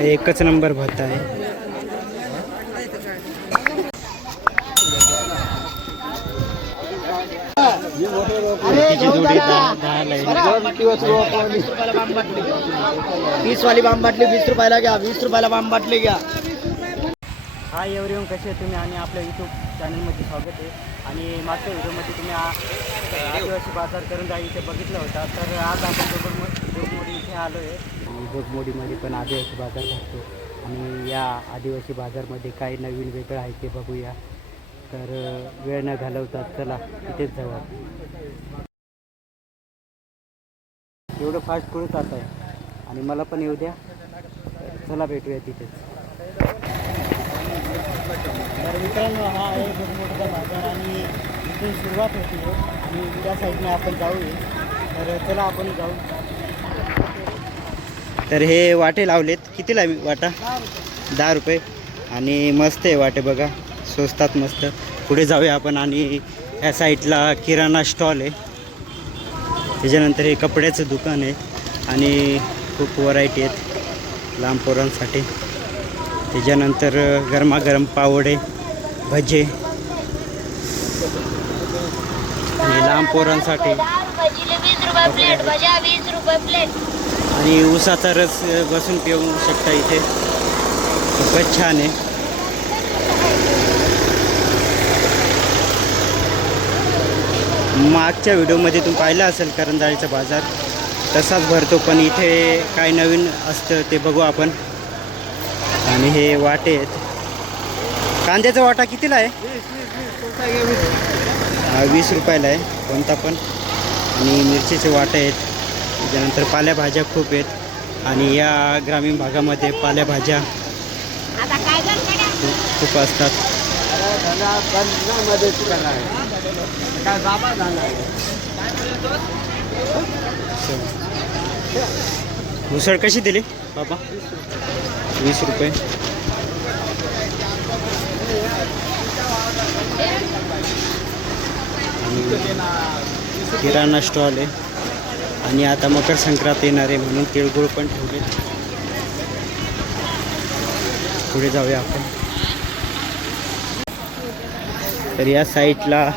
एकच नंबर भत्ता आहे. तिची जोडी 10 आहे. 20 वाली बाम बाटली 20 रुपयाला घ्या. 20 रुपयाला बाम बाटली घ्या. हाय एव्हरीवन, कसे आहे तुम्ही? आणि आपल्या यूट्यूब चॅनलमध्ये स्वागत आहे. आणि मागच्या व्हिडिओमध्ये तुम्ही आदिवासी बाजार करून जाई इथे बघितलं होता. तर आज आपण जोगमोडी इथे आलो आहे. जोगमोडीमध्ये पण आदिवासी बाजार भरतो आणि या आदिवासी बाजारमध्ये काय नवीन वेगळं आहे ते बघूया. तर वेळ न घालवता चला तिथेच जाऊ आपण. एवढं फास्ट पुढे जात आहे आणि मला पण येऊ द्या. चला भेटूया तिथेच. तर मित्रांनो, हा आहे जोगमोडीचा बाजार आणि इथून सुरुवात होती आणि त्या साईडने आपण जाऊया. तर चला आपण जाऊ. तर हे वाटे लावलेत. कितीला वाटा? 10 रुपये. आणि मस्त आहे वाटे बघा, स्वस्तात मस्त. पुढे जाऊया आपण. आणि या साईडला किराणा स्टॉल आहे. त्याच्यानंतर हे कपड्याचं दुकान आहे आणि खूप व्हरायटी आहेत लहान पोरांसाठी. त्याच्यानंतर गरमागरम पावडे, भजे आणि लहान पोरांसाठी. आणि ऊसाचा रस बसून पिऊ शकता इथे, खूपच छान आहे. मागच्या व्हिडिओमध्ये तुम्ही पाहिलं असेल करंजाळीचा बाजार तसाच भरतो, पण इथे काय नवीन असतं ते बघू आपण. आणि हे वाटे आहेत. कांद्याचा वाटा कितीला आहे? 20 रुपयाला आहे कोणता पण. आणि मिरचीचे वाटे आहेत. त्याच्यानंतर पालेभाज्या खूप आहेत. आणि या ग्रामीण भागामध्ये पालेभाज्या खूप असतात. उसळ कशी दिली बाबा? 20 रुपये. किराणा स्टॉल आहे. आणि आता मकर संक्रांत येणार आहे म्हणून तिळगुळ पण ठेवले. पुढे जाऊया आपण. तर या साईडला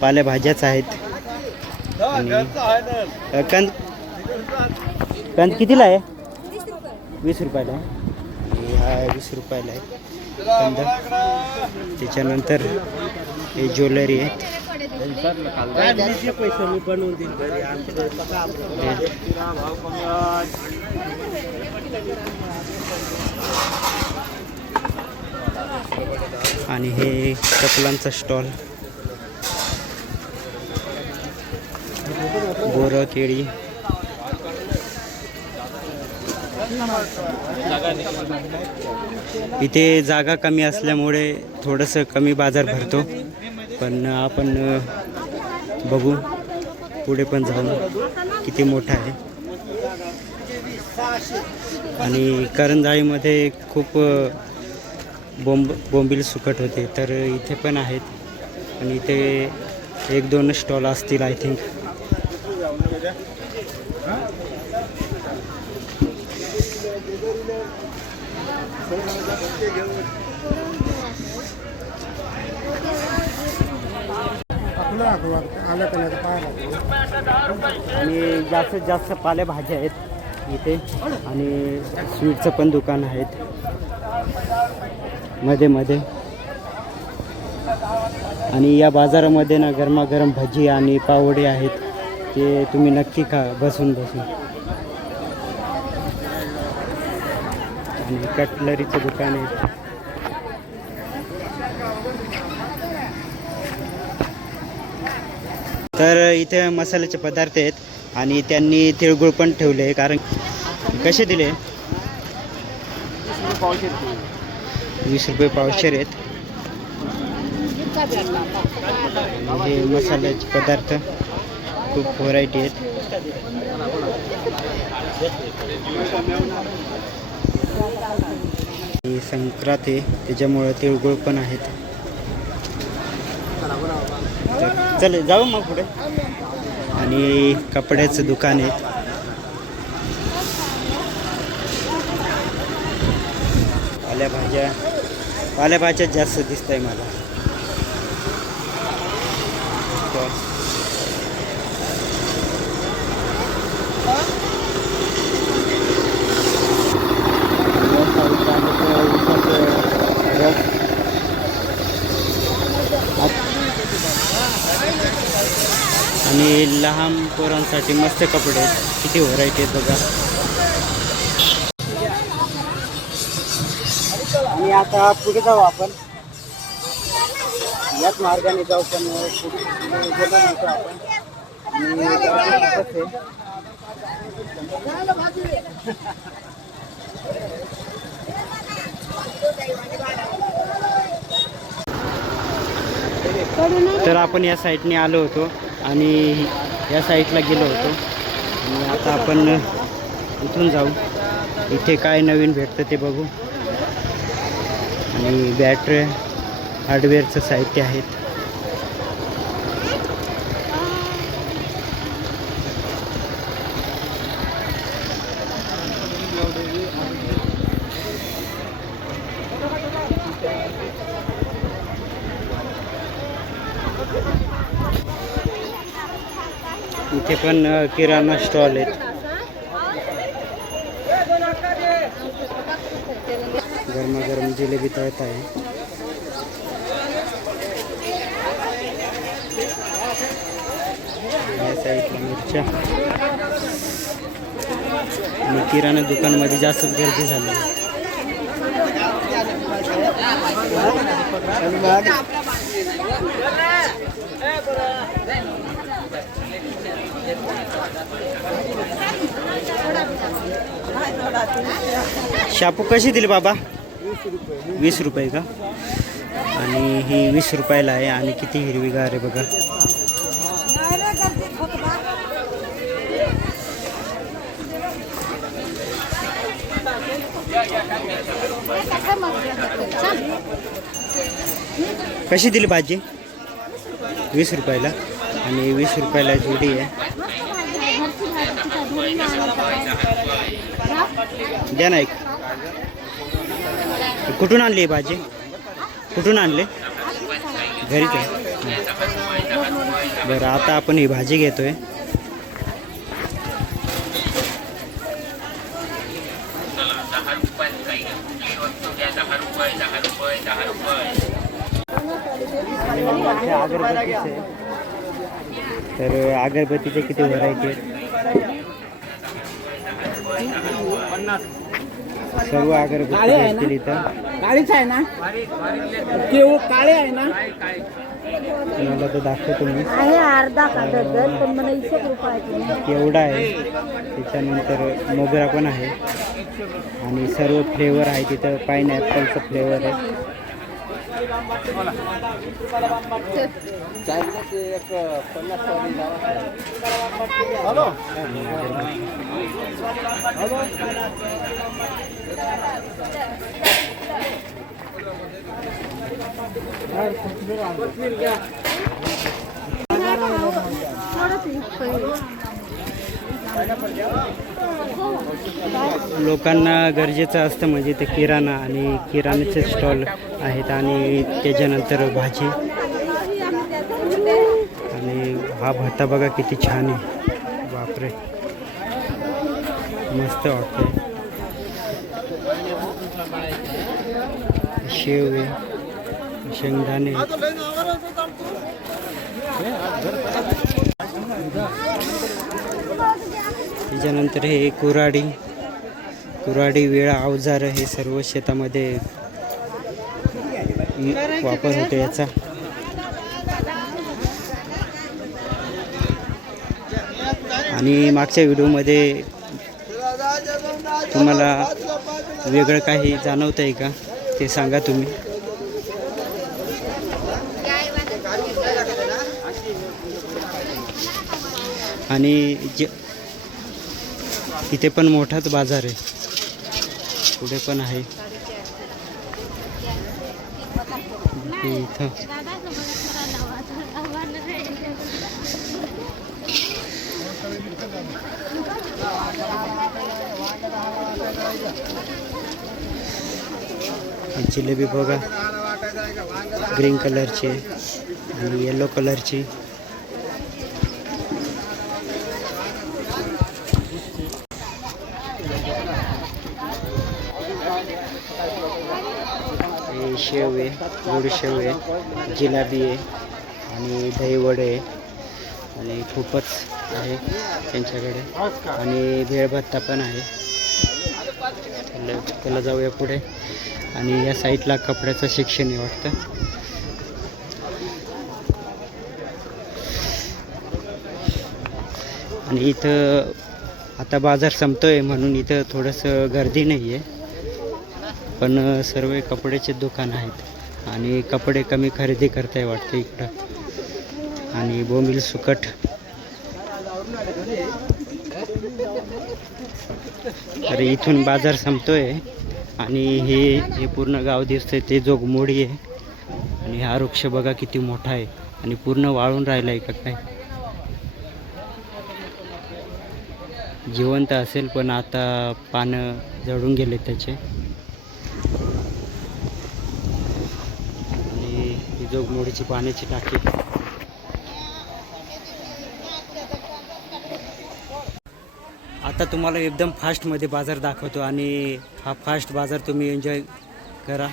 पालेभाज्याच आहेत. आणि कंद कितीला आहे? 20 रुपयाला आहे. हा 20 रुपयाला आहे कंद. त्याच्यानंतर हे ज्वेलरी आहेत. आणि हे चपलांचा स्टॉल. बोरं, केळी. इथे जागा कमी असल्यामुळे थोडंसं कमी बाजार भरतो, पण आपण बघू पुढे पण जाऊन किती मोठा आहे. आणि करंजाळीमध्ये खूप बोंबील सुकट होते, तर इथे पण आहेत. आणि इथे 1-2 स्टॉल असतील आय थिंक. आणि जास्तीत जास्त पालेभाज्या आहेत इथे. आणि स्वीटचं पण दुकान आहेत मध्ये. आणि या बाजारामध्ये ना गरमागरम भजी आणि पावडे आहेत, ते तुम्ही नक्की खा बसून. आणि कटलरीचं दुकान आहे. तर इथे मसाल्याचे पदार्थ आहेत आणि त्यांनी तिळगुळ पण ठेवले आहे. कारण कसे दिले? 20 रुपये पावशेर आहेत. हे मसाल्याचे पदार्थ खूप व्हरायटी आहेत. संक्रांत आहे त्याच्यामुळे तिळगुळ पण आहेत. चल जाऊ मग पुढे. आणि कपड्याचं दुकान आहे. पालेभाज्याच जास्त दिसत आहे मला. आणि लहान पोरांसाठी मस्त कपडे आहेत. किती व्हरायटी आहेत बघा. आणि आता पुढे जाऊ आपण. याच मार्गाने जाऊ पण गेलो नव्हतो आपण. तर आपण या साईडने आलो होतो आणि या साईडला गेलो होतो आणि आता आपण इथून जाऊ. इथे काय नवीन भेटतं ते बघू. आणि बॅटरी हार्डवेअरचं साहित्य आहेत. इथे पण किराणा स्टॉल आहेत. गरमागरम जिलेबी तळत आहे. या साईडला मिरच्या. आणि किराणा दुकानमध्ये जास्तच गर्दी झाली. शापू कशी दिली बाबा? 20 रुपये का? आणि ही 20 रुपयाला आहे. आणि किती हिरवीगार आहे बघा. कशी दिली भाजी? 20 रुपयाला. आणि 20 रुपयाला जोडी आहे. द्या ना एक. कुठून आणली भाजी? कुठून आणले? घरीच आहे. बरं आता आपण ही भाजी घेतोय. तर अगरबत्तीचे किती व्हरायटी आहेत. सर्व अगरबत्ती भेटतील इथं. काळीच आहे ना? केव काळे आहे ना? मला तर दाखवतो मी. आहे अर्धा का डझन पण मला 20 रुपये. केवढा आहे. त्याच्यानंतर मोगरा पण आहे. आणि सर्व फ्लेवर आहे तिथं. पाइनॲपलचं फ्लेवर आहे. लोकांना गरजेचं असतं म्हणजे ते किराणा आणि किराण्याचे स्टॉल आहेत. आणि त्याच्यानंतर भाजी. आणि हा भत्ता बघा किती छान आहे. बापरे मस्त वाटतंय. शेव आहे. शेंगदाणे. त्याच्यानंतर हे कुऱ्हाडी वेळा अवजार हे सर्व शेतामध्ये वापर होतो याचा. आणि मागच्या व्हिडिओमध्ये तुम्हाला वेगळं काही जाणवतं आहे का ते सांगा तुम्ही. आणि इथे पण मोठाच बाजार आहे. पुढे पण आहे इथं. जिलेबी बघा, ग्रीन कलरची आणि येलो कलरची. हे शेव आहे, गोड शेव आहे, जिलेबी आहे आणि दहीवडे आहे आणि खूपच आहे त्यांच्याकडे आणि भेळभत्ता पण आहे. त्याला जाऊया पुढे. आणि या साईडला कपड्याचं सेक्शन आहे वाटतं. आणि इथं आता बाजार संपतोय म्हणून इथं थोडंसं गर्दी नाही आहे, पण सर्व कपड्याचे दुकान आहेत आणि कपडे कमी खरेदी करताय वाटतं इकडं. आणि बोंबील सुकट, तर इथून बाजार संपतोय आणि हे पूर्ण गाव दिसतंय ते जोगमोडी आहे. आणि हा वृक्ष बघा किती मोठा आहे आणि पूर्ण वाळून राहिला आहे का काय. जिवंत असेल पण आता पानं जळून गेले त्याचे. आणि ही जोगमोडीची पाण्याची टाकी. आता तुम्हाला एकदम फास्टमध्ये बाजार दाखवतो आणि हा फास्ट बाजार तुम्ही एन्जॉय करा.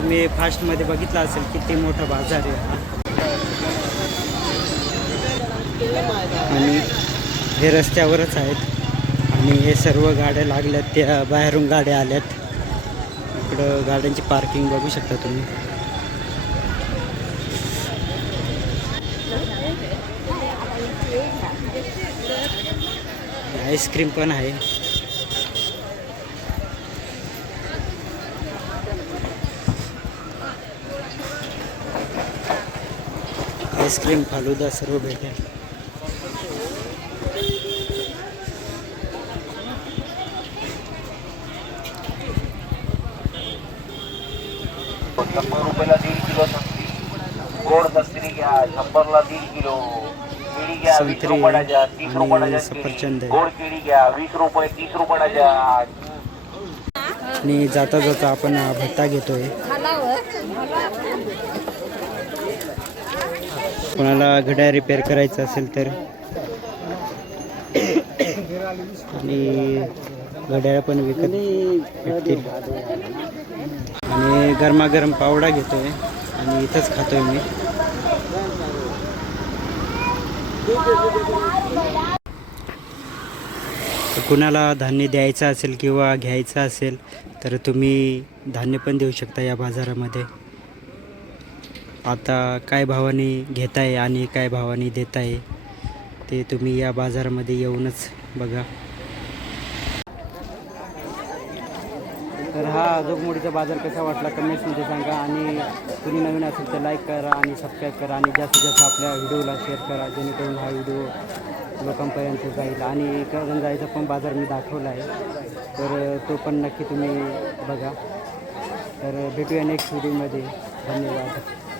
तुम्ही फास्टमध्ये बघितला असेल किती मोठा बाजार आहे. आणि हे रस्त्यावरच आहेत आणि हे सर्व गाड्या लागल्यात, त्या बाहेरून गाड्या आल्यात. इकडं गाड्यांची पार्किंग बघू शकता तुम्ही. आईस्क्रीम पण आहे. आईस्क्रीम, फालुदा सर्व भेटेल. ₹100 1.5 किलो संत्री, गोड संत्री घ्या 100ला 1.5 किलो. केळी घ्या 20 रुपयाच्या, 30 रुपयाच्या सफरचंद गोड केळी घ्या 20 रुपये 30 रुपयाच्या. आणि जाता जाता आपण भत्ता घेतोय. कोणाला घड्याळ रिपेअर करायचं असेल तर. आणि घड्याळ पण विकत भेटतील. आणि गरमागरम पावडा घेतोय आणि इथंच खातोय मी. कुणाला धान्य द्यायचं असेल किंवा घ्यायचं असेल तर तुम्ही धान्य पण देऊ शकता या बाजारामध्ये. आता काय भावाने घेताय आणि काय भावाने देताय ते तुम्ही या बाजारामध्ये येऊनच बघा. तर हा जोगमोडीचा बाजार कसा वाटला कमेंट्समध्ये सांगा. आणि तुम्ही नवीन असेल तर लाईक करा आणि सबस्क्राईब करा आणि जास्तीत जास्त आपल्या व्हिडिओला शेअर करा, जेणेकरून हा व्हिडिओ लोकांपर्यंत जाईल. आणि करंजाईचा पण बाजार मी दाखवला आहे, तर तो पण नक्की तुम्ही बघा. तर भेटूया नेक्स्ट व्हिडिओमध्ये. धन्यवाद.